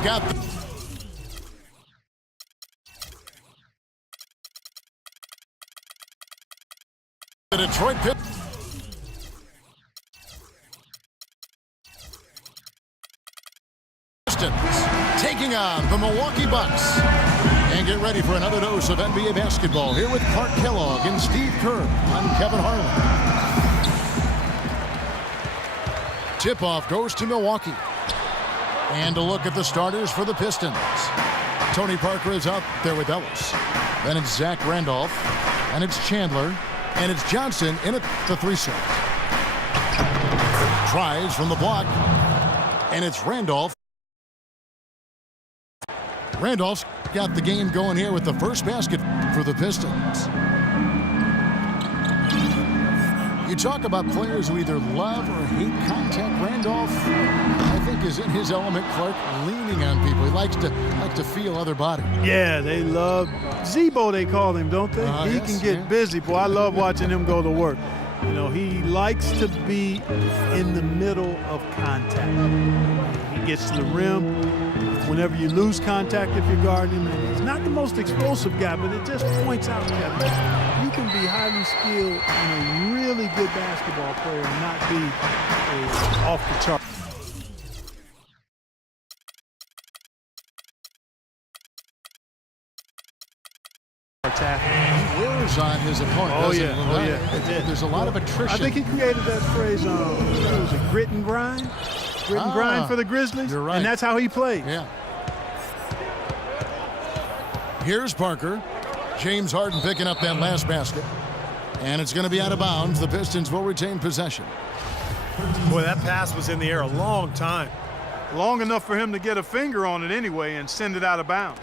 They've got the Detroit Pistons taking on the Milwaukee Bucks. And get ready for another dose of NBA basketball here with Clark Kellogg and Steve Kerr. I'm Kevin Harlan. Tip-off goes to Milwaukee. And a look at the starters for the Pistons. Tony Parker is out there with Ellis. Then it's Zach Randolph. And it's Chandler. And it's Johnson in at the 3-set. Tries from the block. And it's Randolph. Randolph's got the game going here with the first basket for the Pistons. You talk about players who either love or hate contact. Randolph, I think, is in his element, Clark, leaning on people. He likes to feel other bodies. Yeah, they love Zebo, they call him, don't they? He yes, can get busy. Boy, I love watching him go to work. You know, he likes to be in the middle of contact. He gets to the rim whenever you lose contact if you're guarding him. And he's not the most explosive guy, but it just points out, Kevin, you can be highly skilled and a really good basketball player and not be off the chart. He wears on his opponent. Oh yeah. There's a lot of attrition. I think he created that phrase on what was it, grit and grind? Grit and grind for the Grizzlies. You're right. And that's how he played. Yeah. Here's Parker. James Harden picking up that last basket. And it's going to be out of bounds. The Pistons will retain possession. Boy, that pass was in the air a long time. Long enough for him to get a finger on it anyway and send it out of bounds.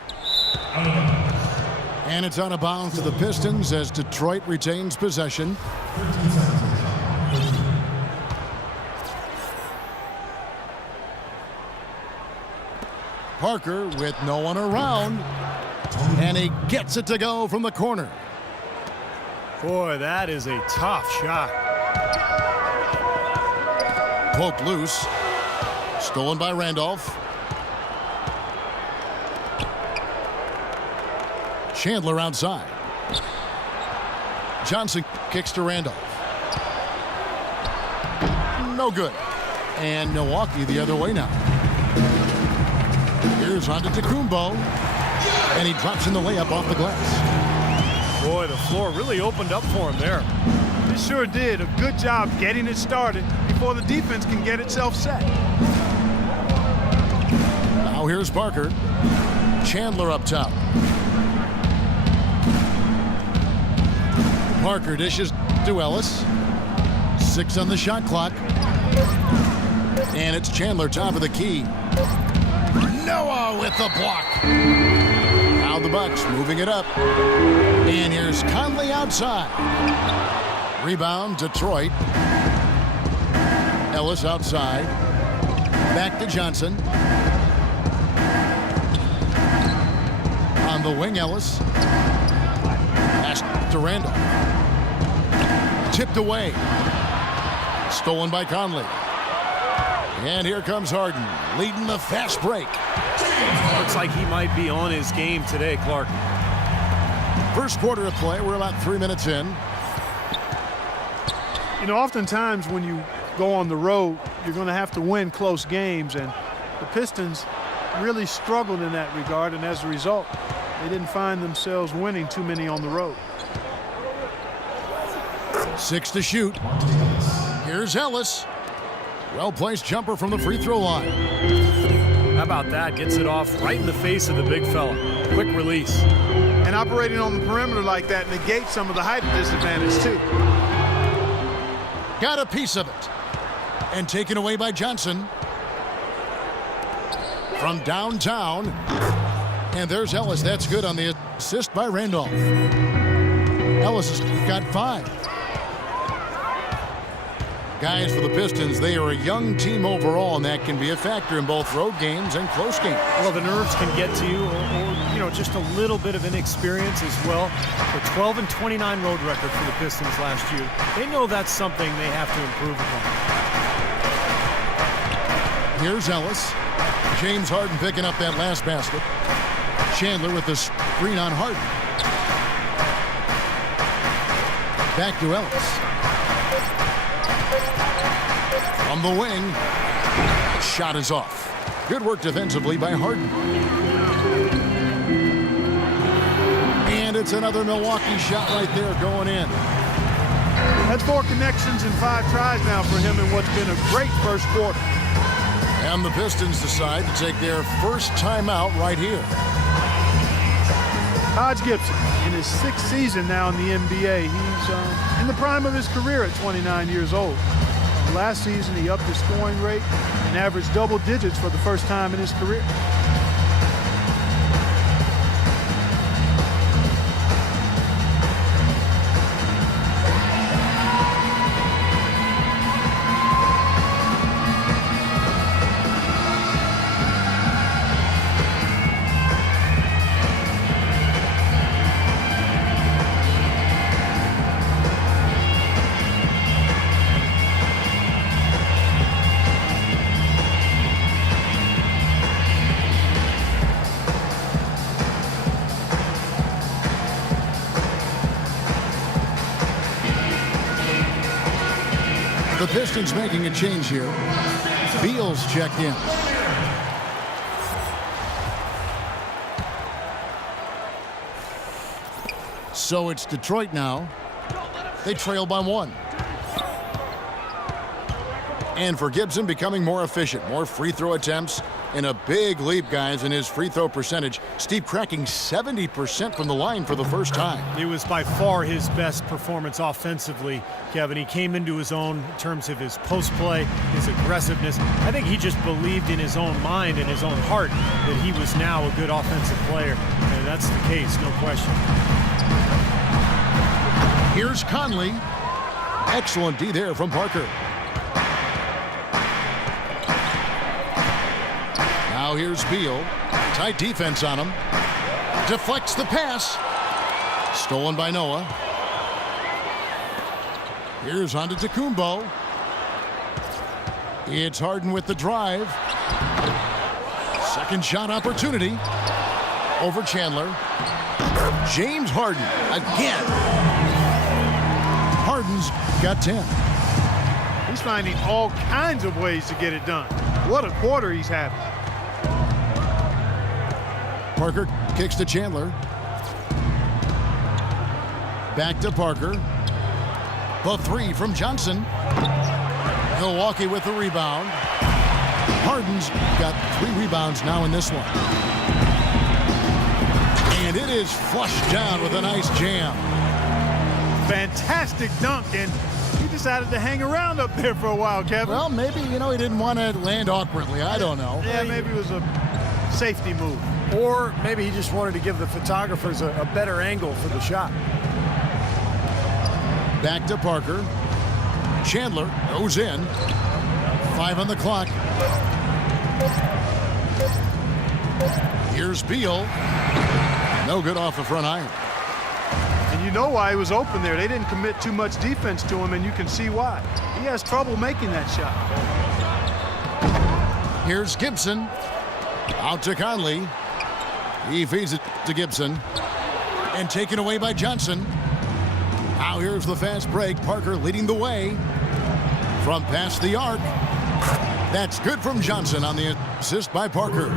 And it's out of bounds to the Pistons as Detroit retains possession. Parker with no one around. And he gets it to go from the corner. Boy, that is a tough shot. Poked loose. Stolen by Randolph. Chandler outside. Johnson kicks to Randolph. No good. And Milwaukee the other way now. Here's on to Tacumbo. And he drops in the layup off the glass. Boy, the floor really opened up for him there. It sure did. A good job getting it started before the defense can get itself set. Now here's Parker. Chandler up top. Parker dishes to Ellis. 6 on the shot clock. And it's Chandler top of the key. Noah with the block. Now the Bucks moving it up. And here's Conley outside. Rebound, Detroit. Ellis outside. Back to Johnson. On the wing, Ellis. Pass to Randolph. Tipped away. Stolen by Conley. And here comes Harden, leading the fast break. Looks like he might be on his game today, Clark. First quarter of play, we're about 3 minutes in. You know, oftentimes when you go on the road, you're going to have to win close games, and the Pistons really struggled in that regard, and as a result, they didn't find themselves winning too many on the road. 6 to shoot. Here's Ellis. Well-placed jumper from the free throw line. How about that? Gets it off right in the face of the big fella. Quick release. And operating on the perimeter like that negates some of the height disadvantage, too. Got a piece of it. And taken away by Johnson. From downtown. And there's Ellis. That's good on the assist by Randolph. Ellis has got 5. Guys, for the Pistons, they are a young team overall, and that can be a factor in both road games and close games. Well, the nerves can get to you, or you know, just a little bit of inexperience as well. The 12-29 road record for the Pistons last year. They know that's something they have to improve upon. Here's Ellis. James Harden picking up that last basket. Chandler with the screen on Harden. Back to Ellis. From the wing. Shot is off. Good work defensively by Harden. And it's another Milwaukee shot right there going in. That's 4 connections and 5 tries now for him in what's been a great first quarter. And the Pistons decide to take their first timeout right here. Taj Gibson, in his 6th season now in the NBA, he's in the prime of his career at 29 years old. Last season, he upped his scoring rate and averaged double digits for the first time in his career. The Pistons making a change here. Beal's checked in. So it's Detroit now. They trail by 1. And for Gibson, becoming more efficient, more free throw attempts, and a big leap, guys, in his free throw percentage. Steve cracking 70% from the line for the first time. It was by far his best performance offensively, Kevin. He came into his own in terms of his post play, his aggressiveness. I think he just believed in his own mind and his own heart that he was now a good offensive player. And that's the case, no question. Here's Conley. Excellent D there from Parker. Now here's Beal. Tight defense on him. Deflects the pass. Stolen by Noah. Here's Antetokounmpo. It's Harden with the drive. Second shot opportunity. Over Chandler. James Harden again. Harden's got 10. He's finding all kinds of ways to get it done. What a quarter he's having. Parker kicks to Chandler. Back to Parker. The 3 from Johnson. Milwaukee with the rebound. Harden's got 3 rebounds now in this one. And it is flushed down with a nice jam. Fantastic dunk, and he decided to hang around up there for a while, Kevin. Well, maybe, he didn't want to land awkwardly. I don't know. Yeah, maybe it was a safety move. Or maybe he just wanted to give the photographers a better angle for the shot. Back to Parker. Chandler goes in. 5 on the clock. Here's Beal. No good off the front iron. And you know why he was open there. They didn't commit too much defense to him, and you can see why. He has trouble making that shot. Here's Gibson. Out to Conley. He feeds it to Gibson. And taken away by Johnson. Now here's the fast break. Parker leading the way. From past the arc. That's good from Johnson on the assist by Parker.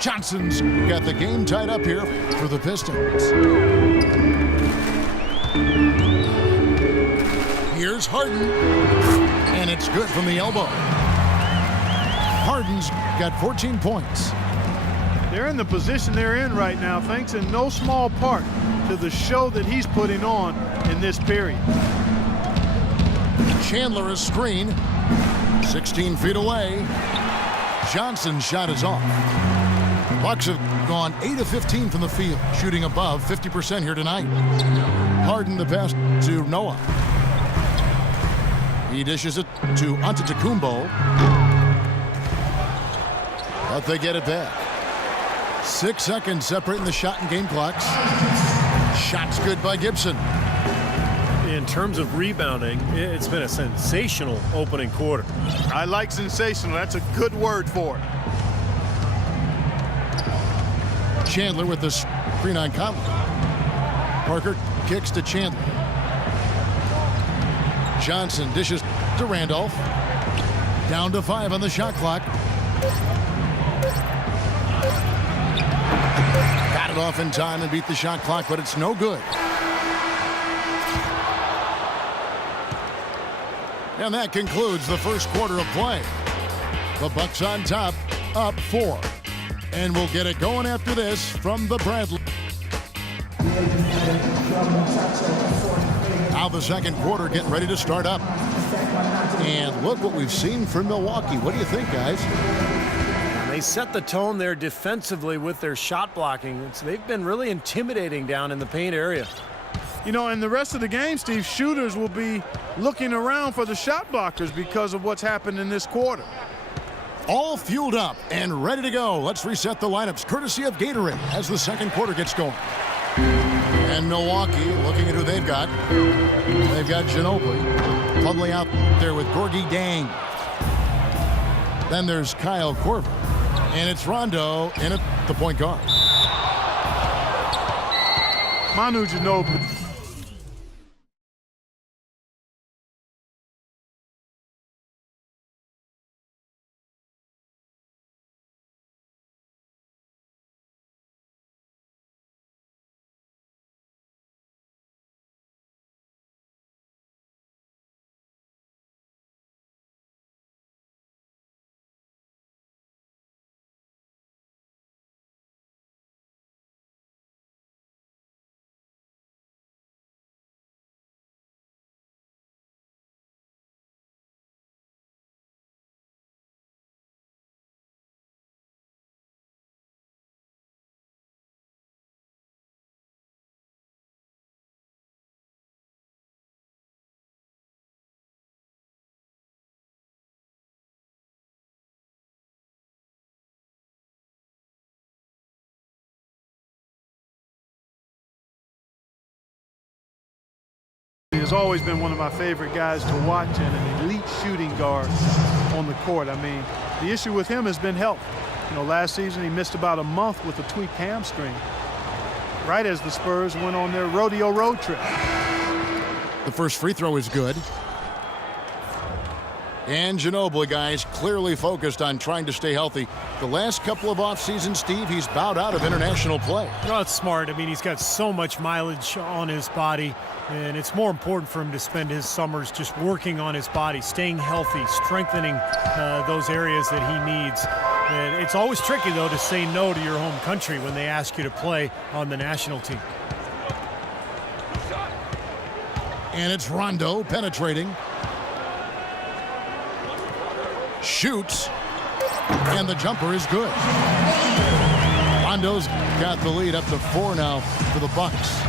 Johnson's got the game tied up here for the Pistons. Here's Harden. And it's good from the elbow. Harden's got 14 points. They're in the position they're in right now, thanks in no small part to the show that he's putting on in this period. Chandler is screen. 16 feet away. Johnson's shot is off. Bucks have gone 8 of 15 from the field, shooting above 50% here tonight. Harden the pass to Noah. He dishes it to Antetokounmpo. But they get it back. 6 seconds separating the shot and game clocks. Shot's good by Gibson. In terms of rebounding, it's been a sensational opening quarter. I like sensational. That's a good word for it. Chandler with the screen on Conley. Parker kicks to Chandler. Johnson dishes to Randolph. Down to 5 on the shot clock. Got it off in time and beat the shot clock, but it's no good. And that concludes the first quarter of play. The Bucks on top, up 4. And we'll get it going after this from the Bradley. Now the second quarter getting ready to start up. And look what we've seen from Milwaukee. What do you think, guys? They set the tone there defensively with their shot blocking. They've been really intimidating down in the paint area. You know, in the rest of the game, Steve, shooters will be looking around for the shot blockers because of what's happened in this quarter. All fueled up and ready to go. Let's reset the lineups courtesy of Gatorade as the second quarter gets going. And Milwaukee looking at who they've got. They've got Ginobili probably out there with Gorgie Dang. Then there's Kyle Korver. And it's Rondo in at the point guard. Manu Ginobili. Has always been one of my favorite guys to watch and an elite shooting guard on the court. I mean, the issue with him has been health. You know, last season he missed about a month with a tweaked hamstring, right as the Spurs went on their rodeo road trip. The first free throw is good. And Ginobili, guys, clearly focused on trying to stay healthy. The last couple of off seasons, Steve, he's bowed out of international play. You know, it's smart. I mean, he's got so much mileage on his body, and it's more important for him to spend his summers just working on his body, staying healthy, strengthening those areas that he needs. And it's always tricky, though, to say no to your home country when they ask you to play on the national team. And it's Rondo penetrating. Shoots, and the jumper is good. Rondo's got the lead up to 4 now for the Bucks.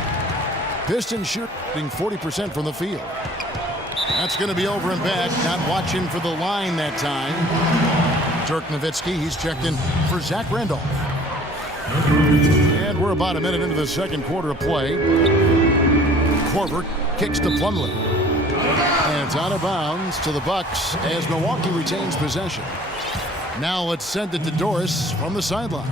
Pistons shooting 40% from the field. That's going to be over and back. Not watching for the line that time. Dirk Nowitzki, he's checked in for Zach Randolph. And we're about a minute into the second quarter of play. Korver kicks to Plumlee. And it's out of bounds to the Bucks as Milwaukee retains possession. Now let's send it to Doris from the sideline.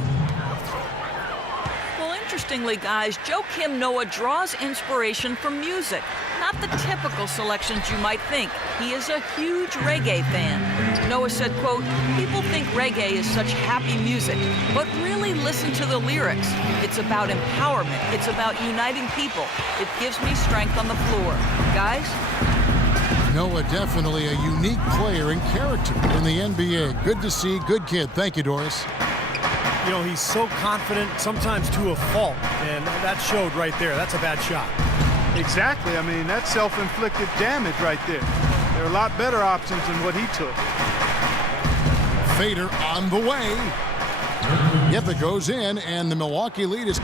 Well, interestingly, guys, Joakim Noah draws inspiration from music. Not the typical selections you might think. He is a huge reggae fan. Noah said, quote, "People think reggae is such happy music, but really listen to the lyrics. It's about empowerment. It's about uniting people. It gives me strength on the floor." Guys? Noah definitely a unique player and character in the NBA. Good to see. Good kid. Thank you, Doris. You know, he's so confident, sometimes to a fault, and that showed right there. That's a bad shot. Exactly. I mean, that's self-inflicted damage right there. There are a lot better options than what he took. Fader on the way. Yep, it goes in, and the Milwaukee lead is